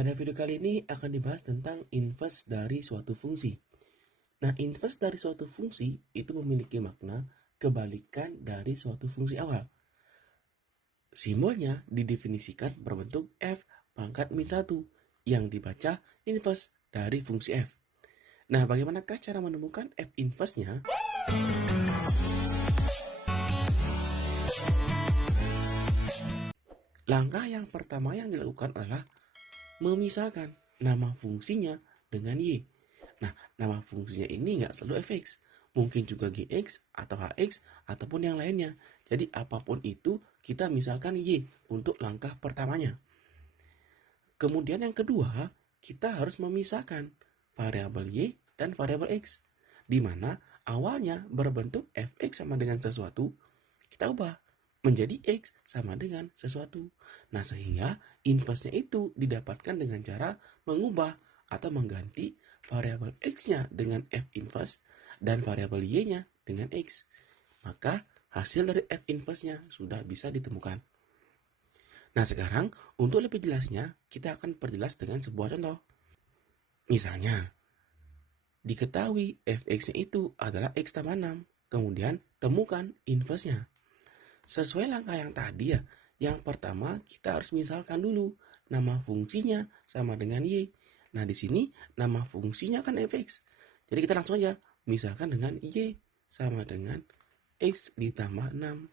Pada video kali ini akan dibahas tentang inverse dari suatu fungsi. Nah, inverse dari suatu fungsi itu memiliki makna kebalikan dari suatu fungsi awal. Simbolnya didefinisikan berbentuk f pangkat min 1 yang dibaca inverse dari fungsi f. Nah, bagaimanakah cara menemukan f inverse-nya? Langkah yang pertama yang dilakukan adalah memisahkan nama fungsinya dengan y. Nah, nama fungsinya ini nggak selalu fx, mungkin juga gx atau hx ataupun yang lainnya. Jadi apapun itu kita misalkan y untuk langkah pertamanya. Kemudian yang kedua, kita harus memisahkan variabel y dan variabel x, di mana awalnya berbentuk fx sama dengan sesuatu, kita ubah menjadi x sama dengan sesuatu. Nah, sehingga inverse-nya itu didapatkan dengan cara mengubah atau mengganti variabel x-nya dengan f inverse dan variabel y-nya dengan x. Maka hasil dari f inverse-nya sudah bisa ditemukan. Nah, sekarang untuk lebih jelasnya kita akan perjelas dengan sebuah contoh. Misalnya, diketahui fx-nya itu adalah x tambah 6, kemudian temukan inverse-nya. Sesuai langkah yang tadi ya, yang pertama kita harus misalkan dulu nama fungsinya sama dengan y. Nah, di sini nama fungsinya kan fx. Jadi kita langsung aja misalkan dengan y sama dengan x ditambah 6.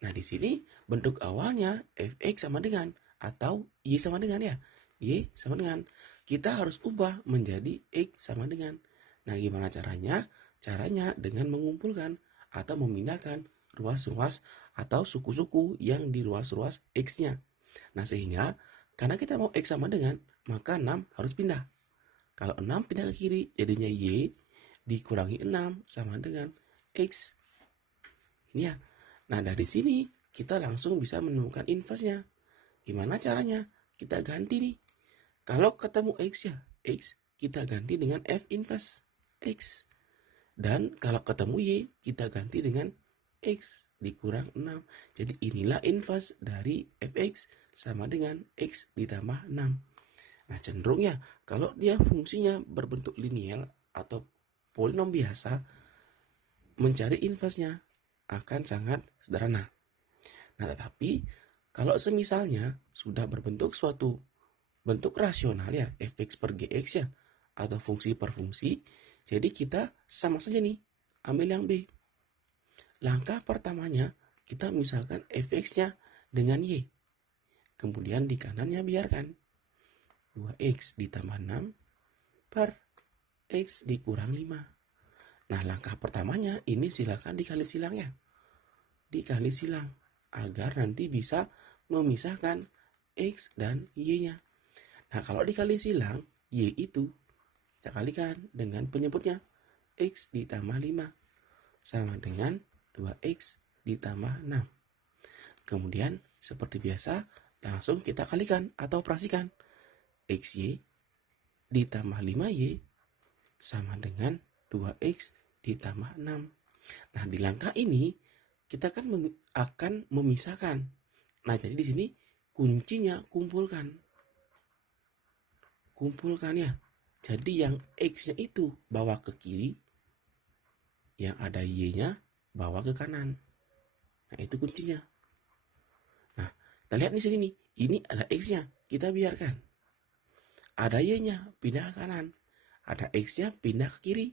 Nah, di sini bentuk awalnya fx sama dengan atau y sama dengan ya. Y sama dengan. Kita harus ubah menjadi x sama dengan. Nah, gimana caranya? Caranya dengan mengumpulkan atau memindahkan ruas-ruas atau suku-suku yang di ruas-ruas x-nya. Nah, sehingga karena kita mau x sama dengan, maka 6 harus pindah. Kalau 6 pindah ke kiri, jadinya y dikurangi 6 sama dengan x. Ini ya. Nah, dari sini kita langsung bisa menemukan inverse-nya. Gimana caranya? Kita ganti nih. Kalau ketemu x ya, x kita ganti dengan f inverse x. Dan kalau ketemu y, kita ganti dengan x dikurang 6. Jadi inilah inverse dari fx sama dengan x ditambah 6. Nah, cenderungnya kalau dia fungsinya berbentuk linear atau polinom biasa, mencari inverse-nya akan sangat sederhana. Nah, tetapi kalau semisalnya sudah berbentuk suatu bentuk rasional ya, fx per gx ya, atau fungsi per fungsi, jadi kita sama saja nih, ambil yang b. Langkah pertamanya, kita misalkan fx-nya dengan y. Kemudian di kanannya biarkan 2x ditambah 6 per x dikurang 5. Nah, langkah pertamanya ini silakan dikali silang ya. Dikali silang agar nanti bisa memisahkan x dan y-nya. Nah, kalau dikali silang, y itu kita kalikan dengan penyebutnya x ditambah 5 sama dengan 2x ditambah 6. Kemudian seperti biasa langsung kita kalikan atau operasikan. xy ditambah 5y sama dengan 2x ditambah 6. Nah, di langkah ini kita kan akan memisahkan. Nah, jadi di sini kuncinya kumpulkan. Kumpulkan ya. Jadi yang x-nya itu bawa ke kiri, yang ada y-nya bawa ke kanan. Nah, itu kuncinya. Nah, kita lihat di sini nih. Ini ada x-nya, kita biarkan. Ada y-nya, pindah ke kanan. Ada x-nya, pindah ke kiri.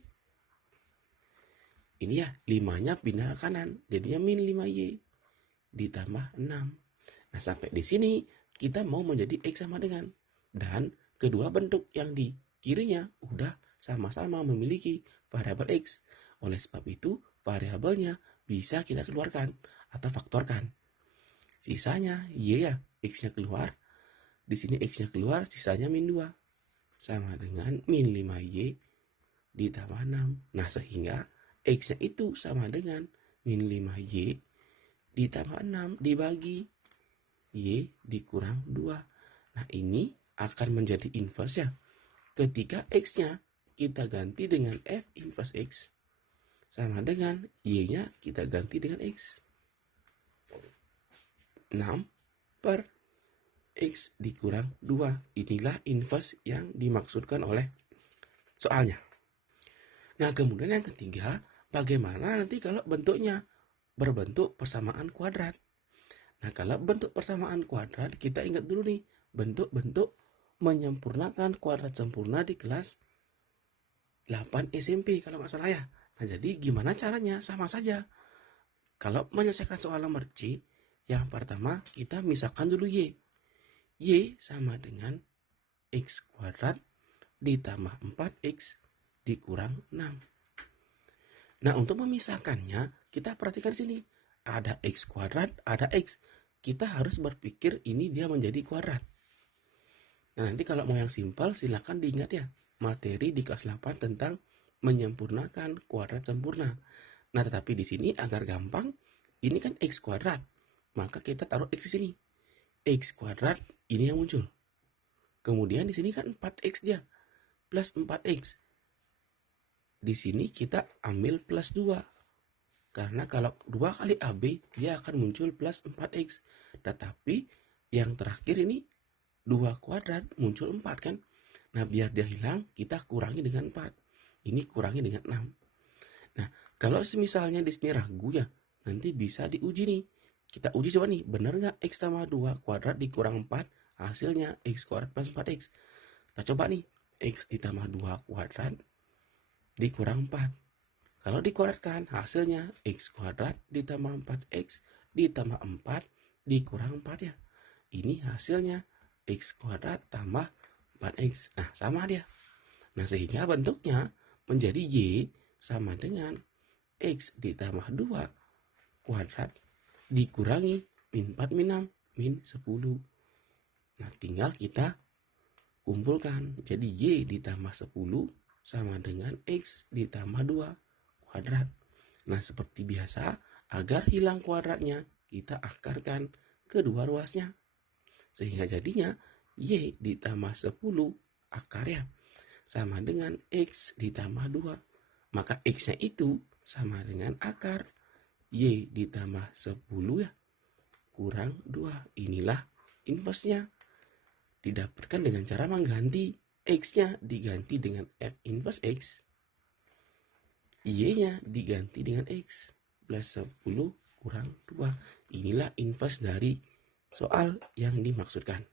Ini ya, 5-nya pindah ke kanan. Jadinya min 5y ditambah 6. Nah, sampai di sini kita mau menjadi x sama dengan. Dan kedua bentuk yang di kirinya udah sama-sama memiliki variabel x. Oleh sebab itu, variabelnya bisa kita keluarkan atau faktorkan. Sisanya y ya, x-nya keluar. Di sini x-nya keluar, sisanya min 2. Sama dengan min 5y ditambah 6. Nah, sehingga x-nya itu sama dengan min 5y ditambah 6 dibagi y dikurang 2. Nah, ini akan menjadi inverse ya. Ketika x-nya kita ganti dengan f inverse x sama dengan y-nya kita ganti dengan x. 6 per X dikurang 2. Inilah inverse yang dimaksudkan oleh soalnya. Nah, kemudian yang ketiga, bagaimana nanti kalau bentuknya berbentuk persamaan kuadrat? Nah, kalau bentuk persamaan kuadrat, kita ingat dulu nih, bentuk-bentuk menyempurnakan kuadrat sempurna di kelas 8 SMP kalau nggak salah ya. Nah, jadi gimana caranya? Sama saja. Kalau menyelesaikan soal nomor C, yang pertama kita misalkan dulu Y. Y sama dengan X kuadrat ditambah 4X dikurang 6. Nah, untuk memisahkannya, kita perhatikan sini. Ada X kuadrat, ada X. Kita harus berpikir ini dia menjadi kuadrat. Nah, nanti kalau mau yang simpel, silakan diingat ya. Materi di kelas 8 tentang menyempurnakan kuadrat sempurna. Nah, tetapi di sini agar gampang, ini kan X kuadrat. Maka kita taruh X di sini. X kuadrat ini yang muncul. Kemudian di sini kan 4X dia. Plus 4X. Di sini kita ambil plus 2. Karena kalau 2 kali AB, dia akan muncul plus 4X. Tetapi yang terakhir ini 2 kuadrat muncul 4 kan. Nah, biar dia hilang, kita kurangi dengan 4. Ini kurangi dengan 6. Nah, kalau misalnya di sini ragu ya, nanti bisa diuji nih. Kita uji coba nih, benar nggak X tambah 2 kuadrat dikurang 4, hasilnya X kuadrat plus 4X. Kita coba nih, X ditambah 2 kuadrat dikurang 4. Kalau dikuadratkan, hasilnya X kuadrat ditambah 4X ditambah 4 dikurang 4 ya. Ini hasilnya X kuadrat tambah 4X. Nah, sama dia. Nah, sehingga bentuknya menjadi Y sama dengan X ditambah 2 kuadrat dikurangi min 4 min 6 min 10. Nah, tinggal kita kumpulkan. Jadi Y ditambah 10 sama dengan X ditambah 2 kuadrat. Nah, seperti biasa, agar hilang kuadratnya, kita akarkan kedua ruasnya. Sehingga jadinya Y ditambah 10 akarnya sama dengan X ditambah 2. Maka X-nya itu sama dengan akar Y ditambah 10 ya, kurang 2. Inilah inverse-nya. Didapatkan dengan cara mengganti X-nya diganti dengan F inverse X. Y-nya diganti dengan X plus 10 kurang 2. Inilah inverse dari soal yang dimaksudkan.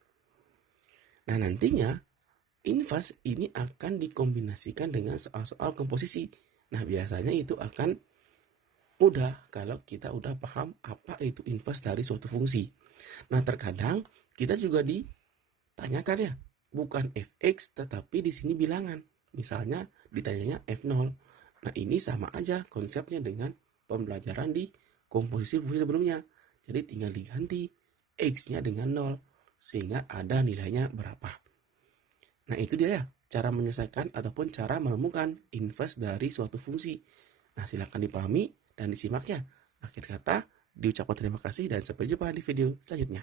Nah, nantinya inverse ini akan dikombinasikan dengan soal-soal komposisi. Nah, biasanya itu akan mudah kalau kita udah paham apa itu inverse dari suatu fungsi. Nah, terkadang kita juga ditanyakan ya, bukan fx tetapi di sini bilangan. Misalnya ditanyanya f0. Nah, ini sama aja konsepnya dengan pembelajaran di komposisi fungsi sebelumnya. Jadi tinggal diganti x-nya dengan 0 sehingga ada nilainya berapa. Nah, itu dia ya cara menyelesaikan ataupun cara menemukan inverse dari suatu fungsi. Nah, silakan dipahami dan disimak ya. Akhir kata, diucapkan terima kasih dan sampai jumpa di video selanjutnya.